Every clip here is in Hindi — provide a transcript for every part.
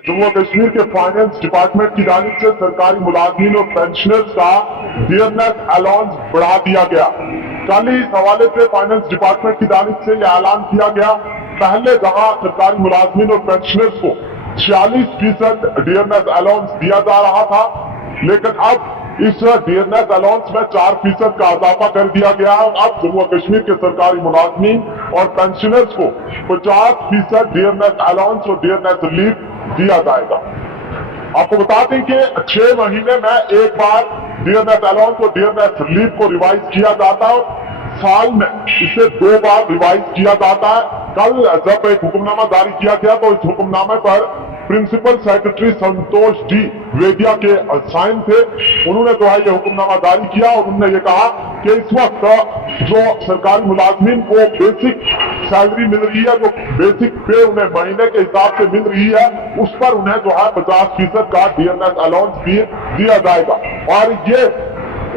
जम्मू और कश्मीर के फाइनेंस डिपार्टमेंट की जानिब से सरकारी मुलाजमीन और पेंशनर्स का डियरनेस अलाउंस बढ़ा दिया गया। कल ही इस हवाले से फाइनेंस डिपार्टमेंट की जानिब से यह ऐलान किया गया। पहले जहां सरकारी मुलाजमीन और पेंशनर्स को 46% डियरनेस अलाउंस दिया जा रहा था, लेकिन अब इस डियरनेस अलाउंस में 4% का इजाफा कर दिया गया है। अब जम्मू कश्मीर के सरकारी मुलाजमीन और पेंशनर्स को 50% डियरनेस अलाउंस और डियरनेस रिलीफ दिया जाएगा। आपको बता दें कि 6 महीने में एक बार डियरनेस अलाउंस और डियरनेस रिलीफ को रिवाइज किया जाता है। साल में इसे 2 बार रिवाइज किया जाता है। कल जब एक हुक्मनामा जारी किया गया तो इस हुक्मनामे पर प्रिंसिपल सेक्रेटरी संतोष डी वेदिया के साइन थे। उन्होंने जो है ये हुक्मनामा जारी किया और उन्होंने ये कहा कि इस वक्त जो सरकारी मुलाजमीन को बेसिक सैलरी मिल रही है, जो बेसिक पे उन्हें महीने के हिसाब से मिल रही है, उस पर उन्हें जो है 50% का डियरनेस अलाउंस भी दिया जाएगा। और ये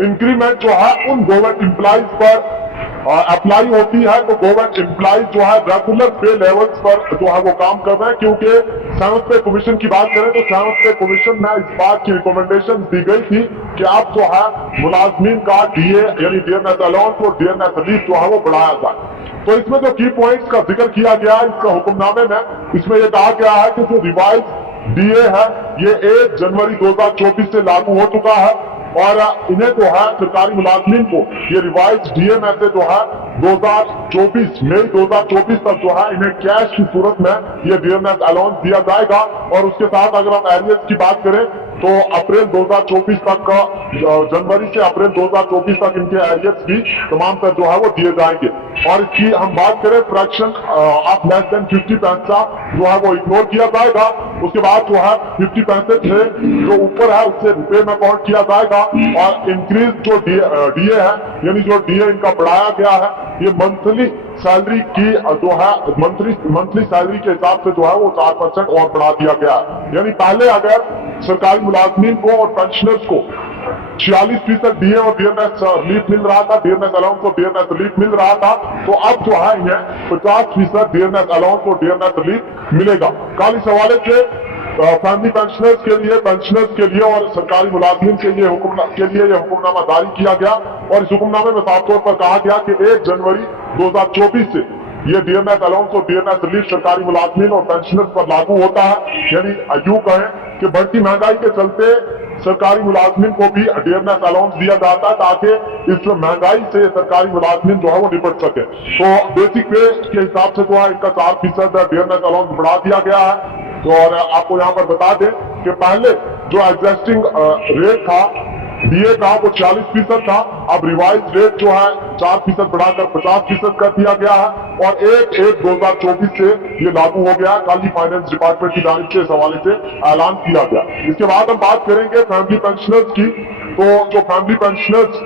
इंक्रीमेंट जो है उन गवर्नमेंट एम्प्लॉइज पर अप्लाई होती है। तो गवर्नमेंट एम्प्लॉइज जो है रेगुलर पे लेवल्स पर जो है वो काम कर रहे हैं, क्योंकि 7th पे कमीशन की बात करें तो 7th पे कमीशन में इस बात की रिकमेंडेशन दी गई थी कि अब जो है मुलाजमीन का डीए यानी डियरनेस अलाउंस और डियरनेस रिलीफ जो है वो बढ़ाया जाए। तो इसमें जो की पॉइंट्स का जिक्र किया गया है इस हुक्मनामे में, इसमें यह कहा गया है कि जो रिवाइज डीए है ये 1 जनवरी 2024 से लागू हो चुका है और इन्हें जो है सरकारी मुलाजमीन को ये रिवाइज डीए में से जो है 2024 मई 2024 तक जो है इन्हें कैश की सूरत में ये डियरनेस अलाउंस दिया जाएगा। और उसके साथ अगर हम एरियर्स की बात करें तो अप्रैल 2024 तक का जनवरी से अप्रैल 2024 तक इनके एरियर्स भी तमाम तर जो है वो दिए जाएंगे। और इसकी हम बात करें फ्रैक्शन ऑफ लेस देन 50 पैसा जो है वो इग्नोर किया जाएगा। उसके बाद जो है 50 पैसे से जो ऊपर है उससे रुपए में काउंट किया जाएगा। और इंक्रीज जो डीए है यानी जो डीए इनका बढ़ाया गया है ये मंथली सैलरी की जो है मंथली सैलरी के हिसाब से जो है वो 4% और बढ़ा दिया गया है। यानी पहले अगर सरकारी मुलाजमीन को और पेंशनर्स को 46% डीए और डियरनेस रिलीफ मिल रहा था, डियरनेस अलाउंस और डियरनेस रिलीफ मिल रहा था, तो अब जो है इन्हें 50% डियरनेस अलाउंस और डियरनेस रिलीफ मिलेगा। कल इस हवाले से फैमिली पेंशनर्स के लिए और सरकारी मुलाजमीन के लिए ये हुक्मनामा जारी किया गया। और इस हुक्मनामे में साफ तौर पर कहा गया कि 1 जनवरी 2024 से ये डियरनेस अलाउंस और डियरनेस रिलीफ सरकारी मुलाजमीन और पेंशनर्स पर लागू होता है। यानी यूं कहें कि बढ़ती महंगाई के चलते सरकारी मुलाजमीन को भी डियरनेस अलाउंस दिया जाता है ताकि इस महंगाई से सरकारी मुलाजमीन जो है वो निपट सके। तो बेसिक पे के हिसाब से जो है इनका 4% डियरनेस अलाउंस बढ़ा दिया गया है। तो और आपको यहाँ पर बता दें कि पहले जो एग्जिस्टिंग रेट था डीए का वो 40% था, अब रिवाइज रेट जो है 4% बढ़ाकर 50% कर दिया गया है और 1/1/2024 से ये लागू हो गया। कल ही फाइनेंस डिपार्टमेंट की जानिब से इस हवाले से ऐलान किया गया। इसके बाद हम बात करेंगे फैमिली पेंशनर्स की। तो जो family pensioners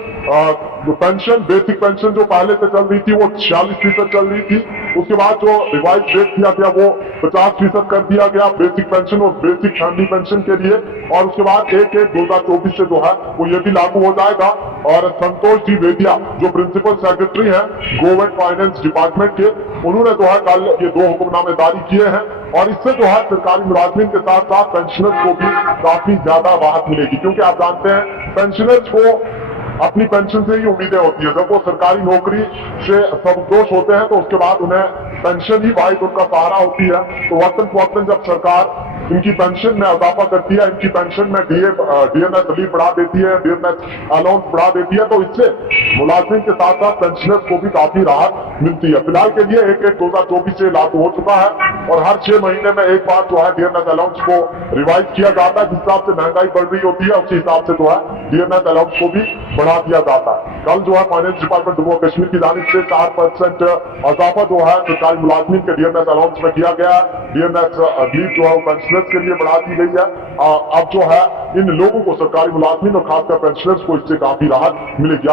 pension basic pension जो पहले से चल रही थी वो 46% चल रही थी, उसके बाद जो रिवाइज रेट किया गया वो 50% कर दिया गया बेसिक पेंशन और बेसिक फैमिली पेंशन के लिए। और उसके बाद 1/1/2024 से जो है वो ये भी लागू हो जाएगा। और संतोष डी वेदिया जो प्रिंसिपल सेक्रेटरी हैं गवर्नमेंट फाइनेंस डिपार्टमेंट के, उन्होंने जो है कल ये 2 हुक्मनामे जारी किए हैं। और इससे जो है सरकारी मुलाजमीन के साथ साथ पेंशनर्स को भी काफी ज्यादा राहत मिलेगी, क्योंकि आप जानते हैं पेंशनर्स को अपनी पेंशन से ही उम्मीदें होती है। जब वो सरकारी नौकरी से संतोष होते हैं तो उसके बाद उन्हें पेंशन ही वाहिद उनका सहारा होती है। तो वक्तन जब सरकार इनकी पेंशन में इजाफा करती है, इनकी पेंशन में डियरनेस रिलीफ बढ़ा देती है, डियरनेस अलाउंस बढ़ा देती है, तो इससे मुलाजिम के साथ साथ पेंशनर्स को भी काफी राहत मिलती है। फिलहाल के लिए 1/1/2024 से लागू हो चुका है और हर 6 महीने में एक बार जो है डियरनेस अलाउंस को रिवाइज किया जाता है। जिस हिसाब से महंगाई बढ़ रही होती है उसी हिसाब से जो है डियरनेस अलाउंस को भी बढ़ा दिया जाता है। कल जो है फाइनेंस डिपार्टमेंट जम्मू कश्मीर की जानिब से 4% इजाफा जो है सरकारी मुलाजमीन के डियरनेस अलाउंस में किया गया है। डियरनेस रिलीफ जो है पेंशनर्स के लिए बढ़ा दी गई है। अब जो है इन लोगों को सरकारी मुलाजमीन और खासकर पेंशनर्स को इससे काफी राहत मिलेगी।